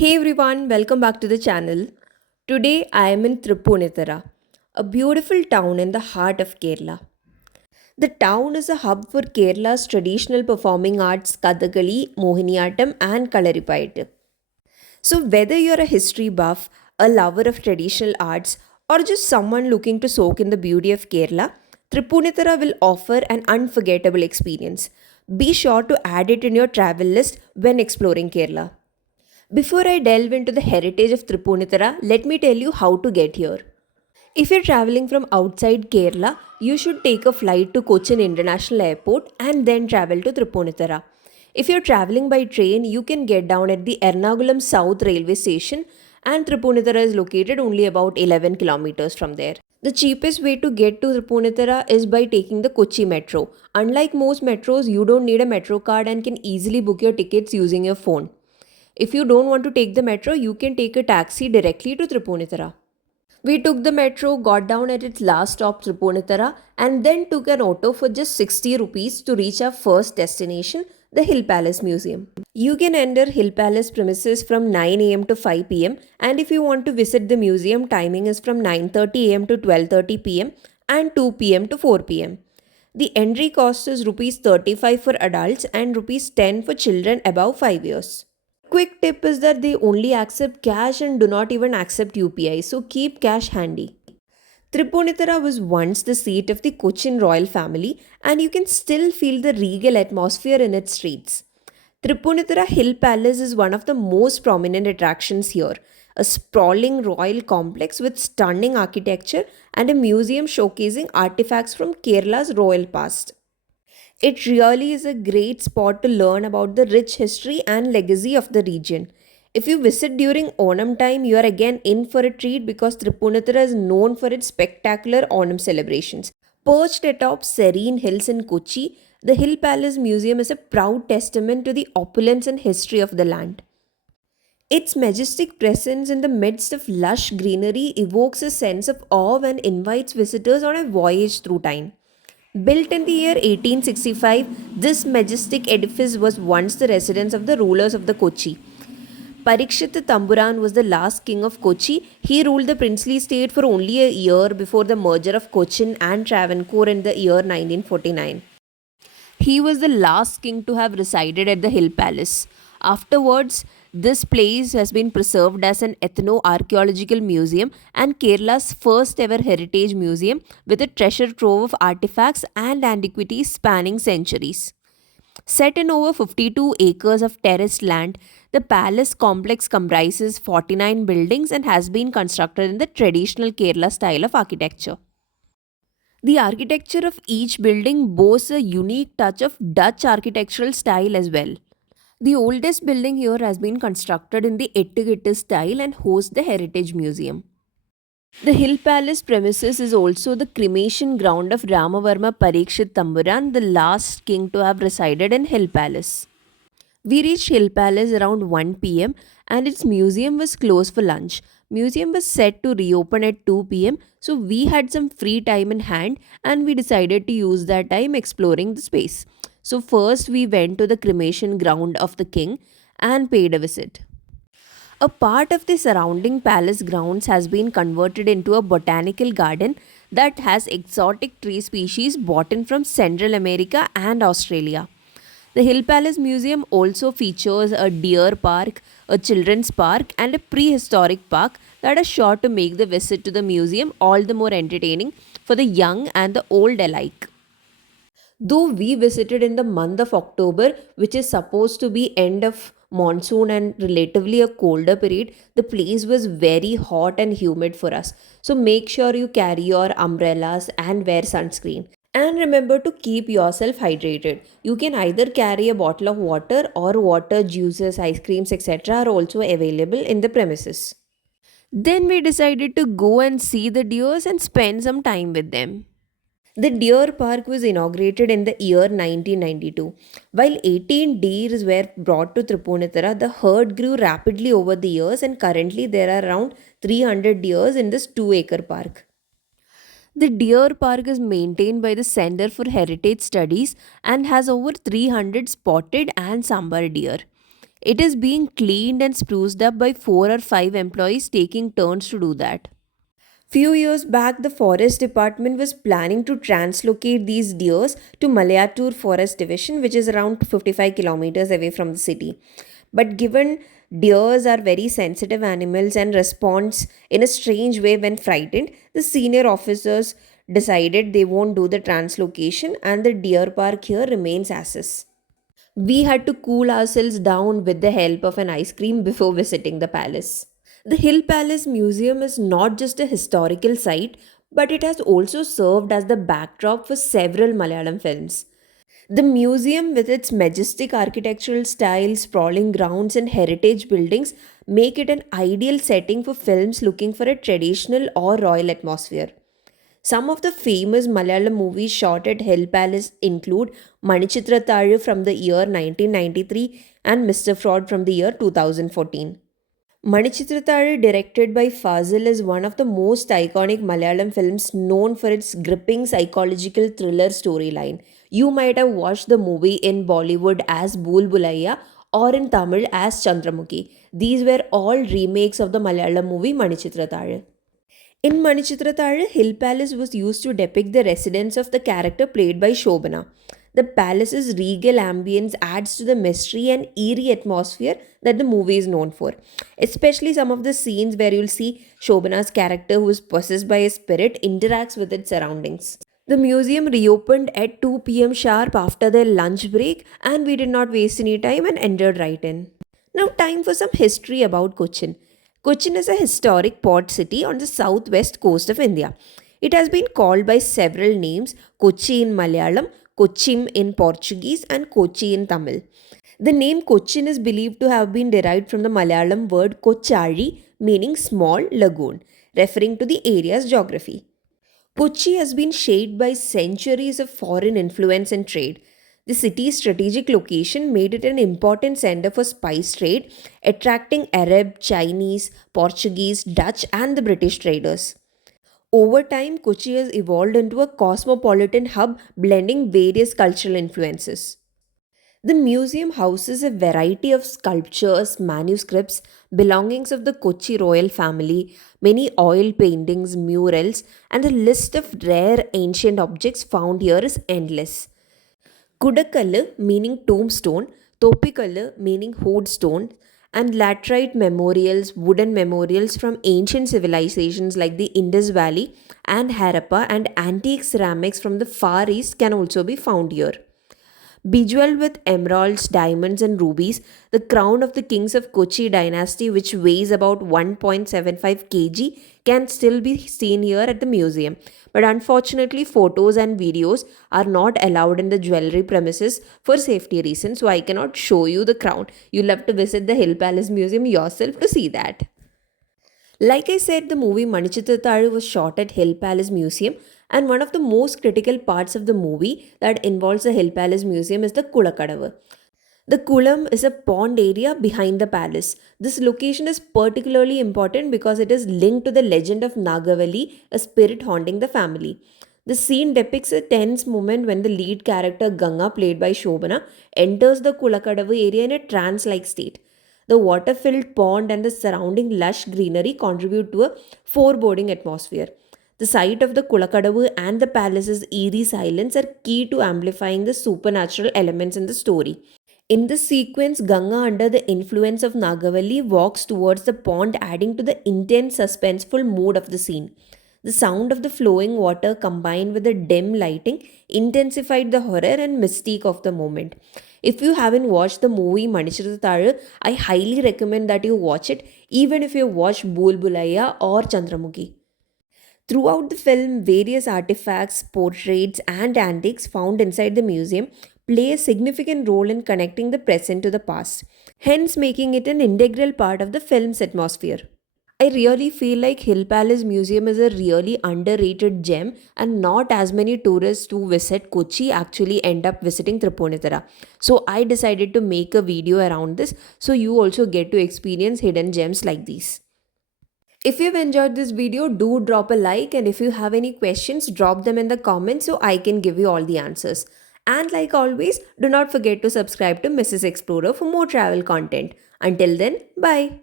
Hey everyone, welcome back to the channel. Today I am in Tripunithura, a beautiful town in the heart of Kerala. The town is a hub for Kerala's traditional performing arts Kathakali, Mohiniyattam, and Kalaripayattu. So, whether you're a history buff, a lover of traditional arts, or just someone looking to soak in the beauty of Kerala, Tripunithura will offer an unforgettable experience. Be sure to add it in your travel list when exploring Kerala. Before I delve into the heritage of Tripunithura, let me tell you how to get here. If you're traveling from outside Kerala, you should take a flight to Cochin International Airport and then travel to Tripunithura. If you're traveling by train, you can get down at the Ernakulam South railway station, and Tripunithura is located only about 11 kilometers from there. The cheapest way to get to Tripunithura is by taking the Kochi metro. Unlike most metros, you don't need a metro card and can easily book your tickets using your phone. If you don't want to take the metro, you can take a taxi directly to Tripunithura. We took the metro, got down at its last stop, Tripunithura, and then took an auto for just 60 rupees to reach our first destination, the Hill Palace Museum. You can enter Hill Palace premises from 9 am to 5 pm, and if you want to visit the museum, timing is from 9:30 am to 12:30 pm and 2 pm to 4 pm. The entry cost is rupees 35 for adults and rupees 10 for children above 5 years. Quick tip is that they only accept cash and do not even accept UPI, so keep cash handy. Tripunithura was once the seat of the Cochin royal family, and you can still feel the regal atmosphere in its streets. Tripunithura Hill Palace is one of the most prominent attractions here, a sprawling royal complex with stunning architecture and a museum showcasing artifacts from Kerala's royal past. It really is a great spot to learn about the rich history and legacy of the region. If you visit during Onam time, you are again in for a treat because Tripunithura is known for its spectacular Onam celebrations. Perched atop serene hills in Kochi, the Hill Palace Museum is a proud testament to the opulence and history of the land. Its majestic presence in the midst of lush greenery evokes a sense of awe and invites visitors on a voyage through time. Built in the year 1865, this majestic edifice was once the residence of the rulers of the Kochi. Parikshit Tamburan was the last king of Kochi. He ruled the princely state for only a year before the merger of Cochin and Travancore in the year 1949. He was the last king to have resided at the Hill Palace. Afterwards, this place has been preserved as an ethno-archaeological museum and Kerala's first ever heritage museum with a treasure trove of artifacts and antiquities spanning centuries. Set in over 52 acres of terraced land, the palace complex comprises 49 buildings and has been constructed in the traditional Kerala style of architecture. The architecture of each building boasts a unique touch of Dutch architectural style as well. The oldest building here has been constructed in the Ettu style and hosts the Heritage Museum. The Hill Palace premises is also the cremation ground of Ramavarma Parikshit Tamburan, the last king to have resided in Hill Palace. We reached Hill Palace around 1 pm and its museum was closed for lunch. Museum was set to reopen at 2 pm, so we had some free time in hand and we decided to use that time exploring the space. So first we went to the cremation ground of the king and paid a visit. A part of the surrounding palace grounds has been converted into a botanical garden that has exotic tree species brought in from Central America and Australia. The Hill Palace Museum also features a deer park, a children's park, and a prehistoric park that are sure to make the visit to the museum all the more entertaining for the young and the old alike. Though we visited in the month of October, which is supposed to be end of monsoon and relatively a colder period, the place was very hot and humid for us. So make sure you carry your umbrellas and wear sunscreen. And remember to keep yourself hydrated. You can either carry a bottle of water or water, juices, ice creams, etc. are also available in the premises. Then we decided to go and see the deers and spend some time with them. The deer park was inaugurated in the year 1992. While 18 deers were brought to Tripunithura, the herd grew rapidly over the years and currently there are around 300 deers in this 2-acre park. The deer park is maintained by the Center for Heritage Studies and has over 300 spotted and sambar deer. It is being cleaned and spruced up by 4 or 5 employees taking turns to do that. Few years back, the forest department was planning to translocate these deers to Malayattur Forest Division, which is around 55 kilometers away from the city. But given deers are very sensitive animals and respond in a strange way when frightened, the senior officers decided they won't do the translocation and the deer park here remains as is. We had to cool ourselves down with the help of an ice cream before visiting the palace. The Hill Palace Museum is not just a historical site, but it has also served as the backdrop for several Malayalam films. The museum, with its majestic architectural style, sprawling grounds, and heritage buildings, make it an ideal setting for films looking for a traditional or royal atmosphere. Some of the famous Malayalam movies shot at Hill Palace include Manichitra from the year 1993 and Mr. Fraud from the year 2014. Manichitra, directed by Fazil, is one of the most iconic Malayalam films known for its gripping psychological thriller storyline. You might have watched the movie in Bollywood as Bhool Bulaiya or in Tamil as Chandramukhi. These were all remakes of the Malayalam movie Manichitra. In Manichitra, Hill Palace was used to depict the residence of the character played by Shobana. The palace's regal ambience adds to the mystery and eerie atmosphere that the movie is known for. Especially some of the scenes where you'll see Shobana's character, who is possessed by a spirit, interacts with its surroundings. The museum reopened at 2 p.m. sharp after their lunch break, and we did not waste any time and entered right in. Now, time for some history about Cochin. Cochin is a historic port city on the southwest coast of India. It has been called by several names: Kochi in Malayalam, Kochim in Portuguese, and Kochi in Tamil. The name Cochin is believed to have been derived from the Malayalam word Kochari, meaning small lagoon, referring to the area's geography. Kochi has been shaped by centuries of foreign influence and trade. The city's strategic location made it an important center for spice trade, attracting Arab, Chinese, Portuguese, Dutch, and the British traders. Over time, Kochi has evolved into a cosmopolitan hub blending various cultural influences. The museum houses a variety of sculptures, manuscripts, belongings of the Kochi royal family, many oil paintings, murals, and the list of rare ancient objects found here is endless. Kudakallu, meaning tombstone, Topikallu, meaning hoard stone, and laterite memorials, wooden memorials from ancient civilizations like the Indus Valley and Harappa, and antique ceramics from the Far East can also be found here. Bejeweled with emeralds, diamonds, and rubies, the crown of the kings of Kochi dynasty, which weighs about 1.75 kg, can still be seen here at the museum. But unfortunately, photos and videos are not allowed in the jewelry premises for safety reasons, so I cannot show you the crown. You'll have to visit the Hill Palace Museum yourself to see that. Like I said, the movie Manichittatharu was shot at Hill Palace Museum, and one of the most critical parts of the movie that involves the Hill Palace Museum is the Kulakadavu. The Kulam is a pond area behind the palace. This location is particularly important because it is linked to the legend of Nagavali, a spirit haunting the family. The scene depicts a tense moment when the lead character Ganga, played by Shobana, enters the Kulakadavu area in a trance like state. The water filled pond and the surrounding lush greenery contribute to a foreboding atmosphere. The sight of the Kulakadavu and the palace's eerie silence are key to amplifying the supernatural elements in the story. In this sequence, Ganga, under the influence of Nagavalli, walks towards the pond, adding to the intense, suspenseful mood of the scene. The sound of the flowing water combined with the dim lighting intensified the horror and mystique of the moment. If you haven't watched the movie Manichirattaru, I highly recommend that you watch it, even if you watched Bhool Bulaiya or Chandramukhi. Throughout the film, various artifacts, portraits, and antiques found inside the museum play a significant role in connecting the present to the past, hence making it an integral part of the film's atmosphere. I really feel like Hill Palace Museum is a really underrated gem, and not as many tourists who visit Kochi actually end up visiting Tripunithura. So I decided to make a video around this so you also get to experience hidden gems like these. If you've enjoyed this video, do drop a like, and if you have any questions, drop them in the comments so I can give you all the answers. And like always, do not forget to subscribe to Mrs. Explorer for more travel content. Until then, bye.